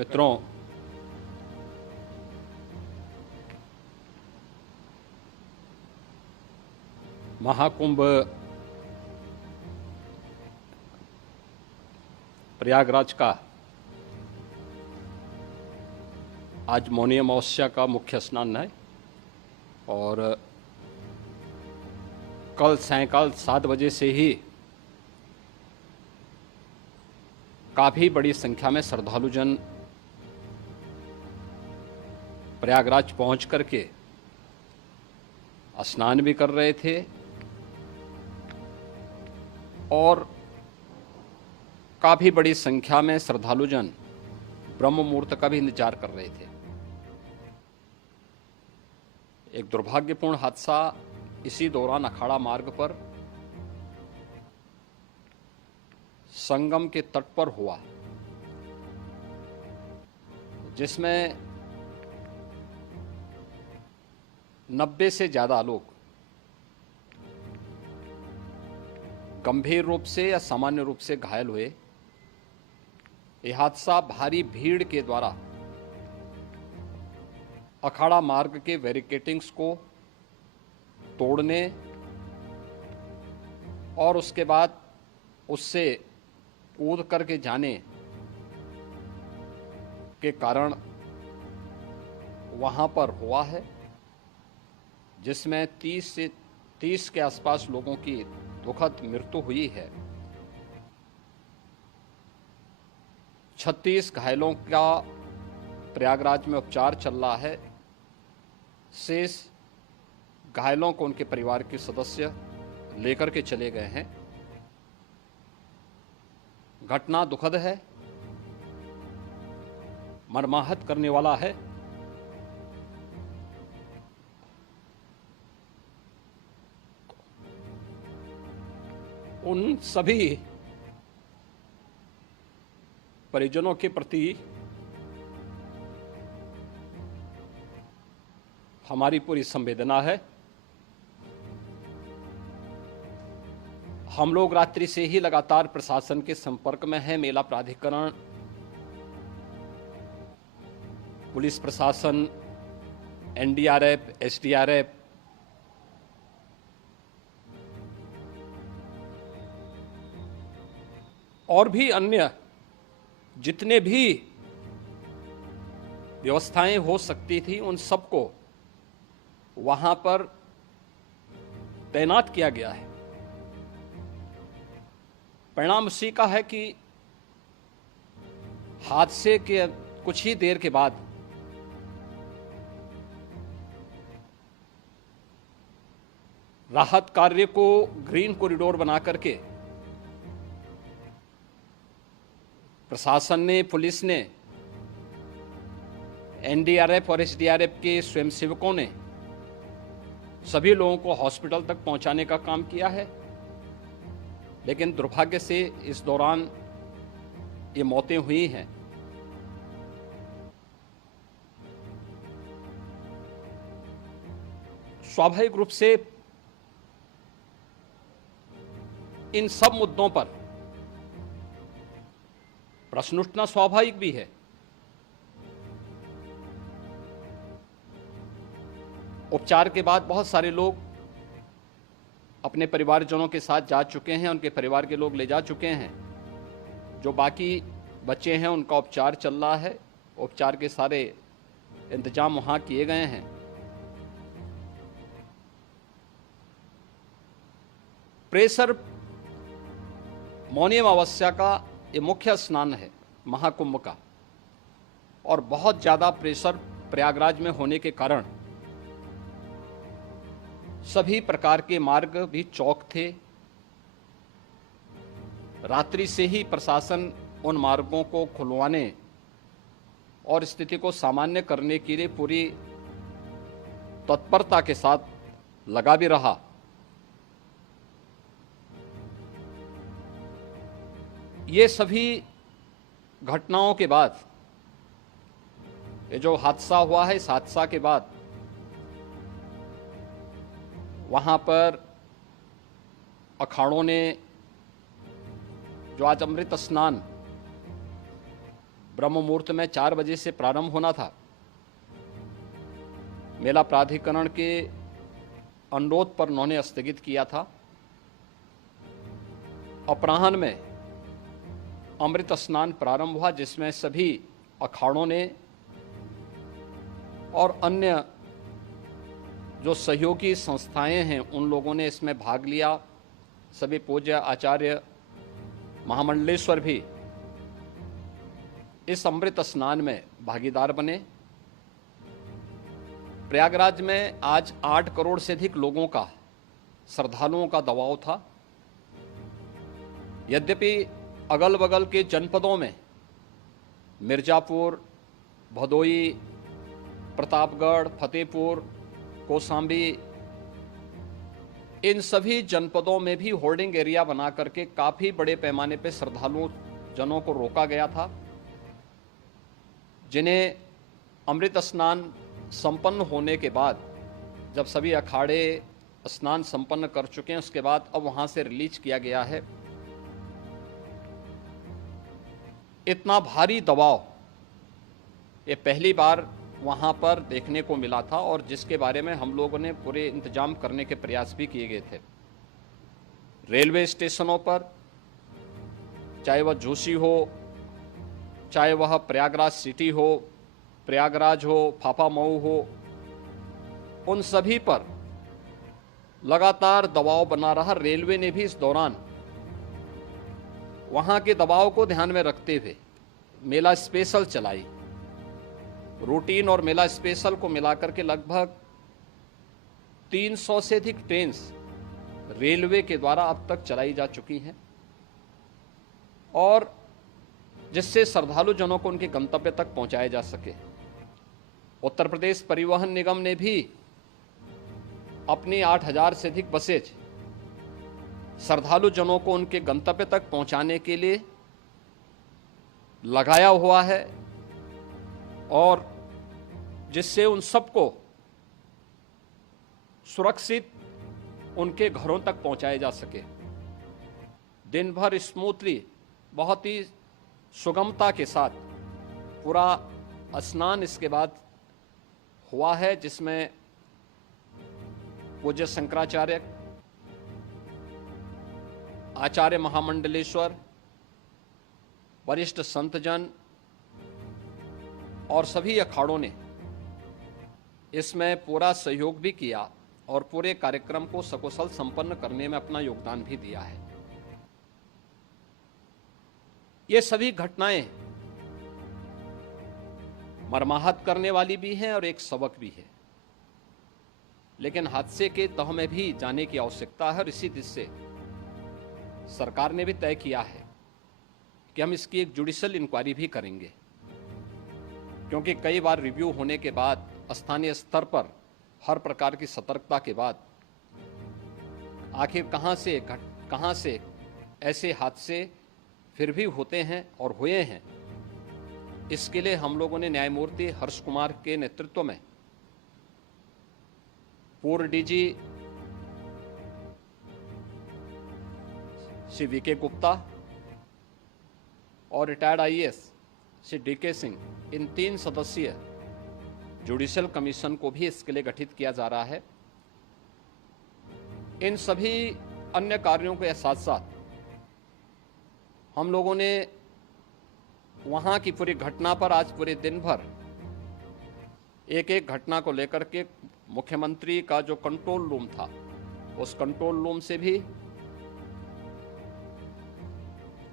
मित्रों, महाकुंभ प्रयागराज का आज मौनी अमावस्या का मुख्य स्नान है और कल सायंकाल 7 बजे से ही काफ़ी बड़ी संख्या में श्रद्धालुजन प्रयागराज पहुंच करके स्नान भी कर रहे थे और काफ़ी बड़ी संख्या में श्रद्धालुजन ब्रह्म मुहूर्त का भी इंतजार कर रहे थे। एक दुर्भाग्यपूर्ण हादसा इसी दौरान अखाड़ा मार्ग पर संगम के तट पर हुआ, जिसमें 90 से ज़्यादा लोग गंभीर रूप से या सामान्य रूप से घायल हुए। यह हादसा भारी भीड़ के द्वारा अखाड़ा मार्ग के बैरिकेडिंग्स को तोड़ने और उसके बाद उससे कूद करके जाने के कारण वहां पर हुआ है, जिसमें 30 के आसपास लोगों की दुखद मृत्यु हुई है। 36 घायलों का प्रयागराज में उपचार चल रहा है। शेष घायलों को उनके परिवार के सदस्य लेकर के चले गए हैं। घटना दुखद है, मर्माहत करने वाला है। उन सभी परिजनों के प्रति हमारी पूरी संवेदना है। हम लोग रात्रि से ही लगातार प्रशासन के संपर्क में हैं। मेला प्राधिकरण, पुलिस प्रशासन, एनडीआरएफ, एसडीआरएफ, और भी अन्य जितने भी व्यवस्थाएं हो सकती थी उन सबको वहां पर तैनात किया गया है। परिणाम उसी का है कि हादसे के कुछ ही देर के बाद राहत कार्य को ग्रीन कॉरिडोर बना करके प्रशासन ने, पुलिस ने, एनडीआरएफ और एसडीआरएफ के स्वयंसेवकों ने सभी लोगों को हॉस्पिटल तक पहुंचाने का काम किया है। लेकिन दुर्भाग्य से इस दौरान ये मौतें हुई हैं। स्वाभाविक रूप से इन सब मुद्दों पर प्रश्न उठना स्वाभाविक भी है। उपचार के बाद बहुत सारे लोग अपने परिवारजनों के साथ जा चुके हैं, उनके परिवार के लोग ले जा चुके हैं। जो बाकी बच्चे हैं उनका उपचार चल रहा है। उपचार के सारे इंतजाम वहां किए गए हैं। प्रेशर मौनी अमावस्या का ये मुख्य स्नान है महाकुंभ का, और बहुत ज़्यादा प्रेशर प्रयागराज में होने के कारण सभी प्रकार के मार्ग भी चौक थे। रात्रि से ही प्रशासन उन मार्गों को खुलवाने और स्थिति को सामान्य करने के लिए पूरी तत्परता के साथ लगा भी रहा। ये सभी घटनाओं के बाद, ये जो हादसा हुआ है, इस हादसा के बाद वहाँ पर अखाड़ों ने जो आज अमृत स्नान ब्रह्म मुहूर्त में 4 बजे से प्रारंभ होना था। मेला प्राधिकरण के अनुरोध पर उन्होंने स्थगित किया था। अपराह्न में अमृत स्नान प्रारंभ हुआ, जिसमें सभी अखाड़ों ने और अन्य जो सहयोगी संस्थाएं हैं उन लोगों ने इसमें भाग लिया। सभी पूज्य आचार्य महामंडलेश्वर भी इस अमृत स्नान में भागीदार बने। प्रयागराज में आज 8 करोड़ से अधिक लोगों का, श्रद्धालुओं का दबाव था। यद्यपि अगल बगल के जनपदों में मिर्जापुर, भदोई, प्रतापगढ़, फतेहपुर, कौशाम्बी, इन सभी जनपदों में भी होर्डिंग एरिया बना करके काफी बड़े पैमाने पर श्रद्धालुओं जनों को रोका गया था, जिन्हें अमृत स्नान संपन्न होने के बाद, जब सभी अखाड़े स्नान संपन्न कर चुके हैं, उसके बाद अब वहां से रिलीज किया गया है। इतना भारी दबाव ये पहली बार वहां पर देखने को मिला था, और जिसके बारे में हम लोगों ने पूरे इंतजाम करने के प्रयास भी किए गए थे। रेलवे स्टेशनों पर, चाहे वह जोशी हो, चाहे वह प्रयागराज सिटी हो, प्रयागराज हो, फाफामऊ हो, उन सभी पर लगातार दबाव बना रहा। रेलवे ने भी इस दौरान वहां के दबाव को ध्यान में रखते हुए मेला स्पेशल चलाई। रूटीन और मेला स्पेशल को मिलाकर के लगभग 300 से अधिक ट्रेन रेलवे के द्वारा अब तक चलाई जा चुकी हैं, और जिससे श्रद्धालु जनों को उनके गंतव्य तक पहुंचाया जा सके। उत्तर प्रदेश परिवहन निगम ने भी अपनी 8000 से अधिक बसेज श्रद्धालु जनों को उनके गंतव्य तक पहुंचाने के लिए लगाया हुआ है, और जिससे उन सबको सुरक्षित उनके घरों तक पहुंचाया जा सके। दिन भर स्मूथली, बहुत ही सुगमता के साथ पूरा स्नान इसके बाद हुआ है, जिसमें पूज्य शंकराचार्य, आचार्य महामंडलेश्वर, वरिष्ठ संतजन और सभी अखाड़ों ने इसमें पूरा सहयोग भी किया और पूरे कार्यक्रम को सकुशल संपन्न करने में अपना योगदान भी दिया है। ये सभी घटनाएं मर्माहत करने वाली भी हैं और एक सबक भी है, लेकिन हादसे के तह में भी जाने की आवश्यकता है, और इसी दिशा से सरकार ने भी तय किया है कि हम इसकी एक जुडिशियल इंक्वायरी भी करेंगे, क्योंकि कई बार रिव्यू होने के बाद स्थानीय स्तर पर हर प्रकार की सतर्कता के बाद आखिर कहां से ऐसे हादसे फिर भी होते हैं और हुए हैं। इसके लिए हम लोगों ने न्यायमूर्ति हर्ष कुमार के नेतृत्व में पूर्व डीजी श्री वीके गुप्ता और retired IAS Shri DK Singh, इन 3 सदस्यीय जुडिशियल कमीशन को भी इसके लिए गठित किया जा रहा है। इन सभी अन्य कार्यों के साथ साथ हम लोगों ने वहां की पूरी घटना पर आज पूरे दिन भर एक एक घटना को लेकर के मुख्यमंत्री का जो कंट्रोल रूम था, उस कंट्रोल रूम से भी,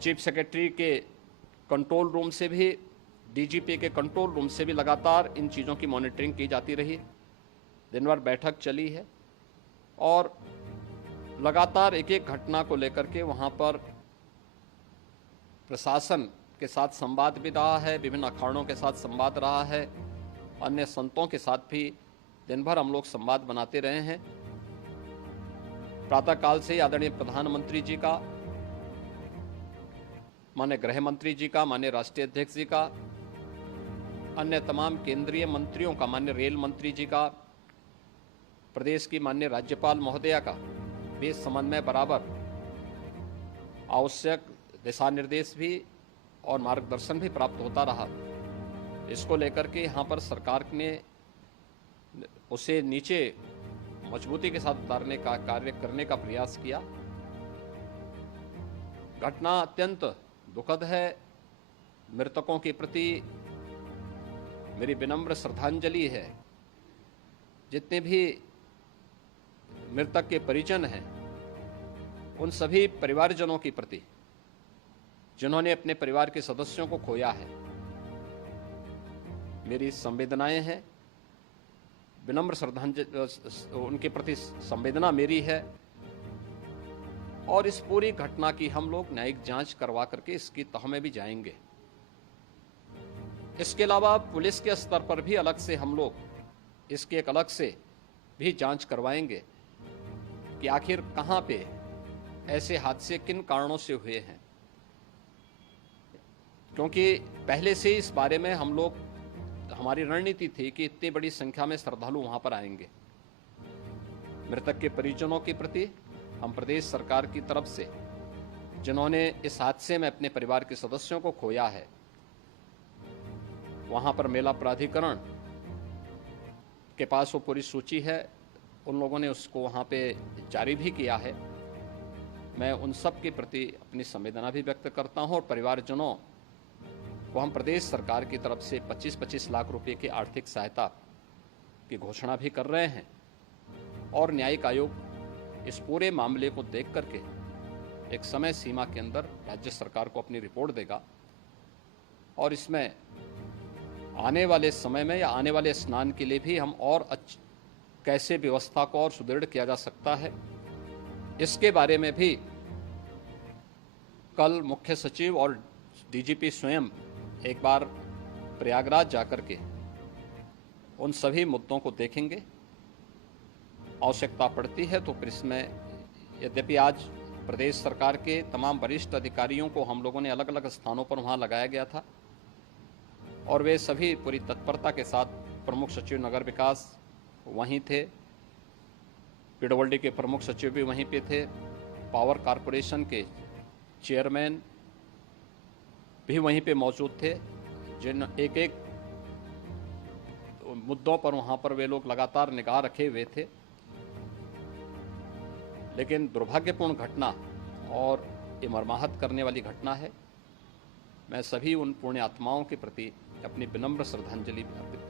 चीफ सेक्रेटरी के कंट्रोल रूम से भी, डीजीपी के कंट्रोल रूम से भी लगातार इन चीज़ों की मॉनिटरिंग की जाती रही। दिन भर बैठक चली है और लगातार एक एक घटना को लेकर के वहाँ पर प्रशासन के साथ संवाद भी रहा है, विभिन्न अखाड़ों के साथ संवाद रहा है, अन्य संतों के साथ भी दिन भर हम लोग संवाद बनाते रहे हैं। प्रातःकाल से आदरणीय प्रधानमंत्री जी का, माननीय गृह मंत्री जी का, माननीय राष्ट्रीय अध्यक्ष जी का, अन्य तमाम केंद्रीय मंत्रियों का, माननीय रेल मंत्री जी का, प्रदेश की माननीय राज्यपाल महोदया का भी समन्वय बराबर आवश्यक दिशा निर्देश भी और मार्गदर्शन भी प्राप्त होता रहा। इसको लेकर के यहाँ पर सरकार ने उसे नीचे मजबूती के साथ उतारने का कार्य करने का प्रयास किया। घटना अत्यंत दुखद है। मृतकों के प्रति मेरी विनम्र श्रद्धांजलि है। जितने भी मृतक के परिजन हैं, उन सभी परिवारजनों के प्रति जिन्होंने अपने परिवार के सदस्यों को खोया है, मेरी संवेदनाएं हैं। विनम्र श्रद्धांजलि उनके प्रति संवेदना मेरी है। और इस पूरी घटना की हम लोग न्यायिक जांच करवा करके इसकी तह में भी जाएंगे। इसके अलावा पुलिस के स्तर पर भी अलग से हम लोग इसके एक अलग से भी जांच करवाएंगे कि आखिर कहां पे ऐसे हादसे किन कारणों से हुए हैं, क्योंकि पहले से इस बारे में हम लोग हमारी रणनीति थी कि इतनी बड़ी संख्या में श्रद्धालु वहां पर आएंगे। मृतक के परिजनों के प्रति हम प्रदेश सरकार की तरफ से, जिन्होंने इस हादसे में अपने परिवार के सदस्यों को खोया है, वहां पर मेला प्राधिकरण के पास वो पूरी सूची है, उन लोगों ने उसको वहां पे जारी भी किया है। मैं उन सब के प्रति अपनी संवेदना भी व्यक्त करता हूं और परिवारजनों को हम प्रदेश सरकार की तरफ से 25-25 लाख रुपए की आर्थिक सहायता की घोषणा भी कर रहे हैं। और न्यायिक आयोग इस पूरे मामले को देख करके एक समय सीमा के अंदर राज्य सरकार को अपनी रिपोर्ट देगा और इसमें आने वाले समय में या आने वाले स्नान के लिए भी हम और कैसे व्यवस्था को और सुदृढ़ किया जा सकता है, इसके बारे में भी कल मुख्य सचिव और डीजीपी स्वयं एक बार प्रयागराज जाकर के उन सभी मुद्दों को देखेंगे। आवश्यकता पड़ती है तो फिर इसमें, यद्यपि आज प्रदेश सरकार के तमाम वरिष्ठ अधिकारियों को हम लोगों ने अलग अलग स्थानों पर वहां लगाया गया था और वे सभी पूरी तत्परता के साथ, प्रमुख सचिव नगर विकास वहीं थे, पीडब्ल्यूडी के प्रमुख सचिव भी वहीं पे थे, पावर कॉरपोरेशन के चेयरमैन भी वहीं पे मौजूद थे, जिन एक एक मुद्दों पर वहां पर वे लोग लगातार निगाह रखे हुए थे। लेकिन दुर्भाग्यपूर्ण घटना और ये मर्माहत करने वाली घटना है। मैं सभी उन पुण्य आत्माओं के प्रति अपनी विनम्र श्रद्धांजलि अर्पित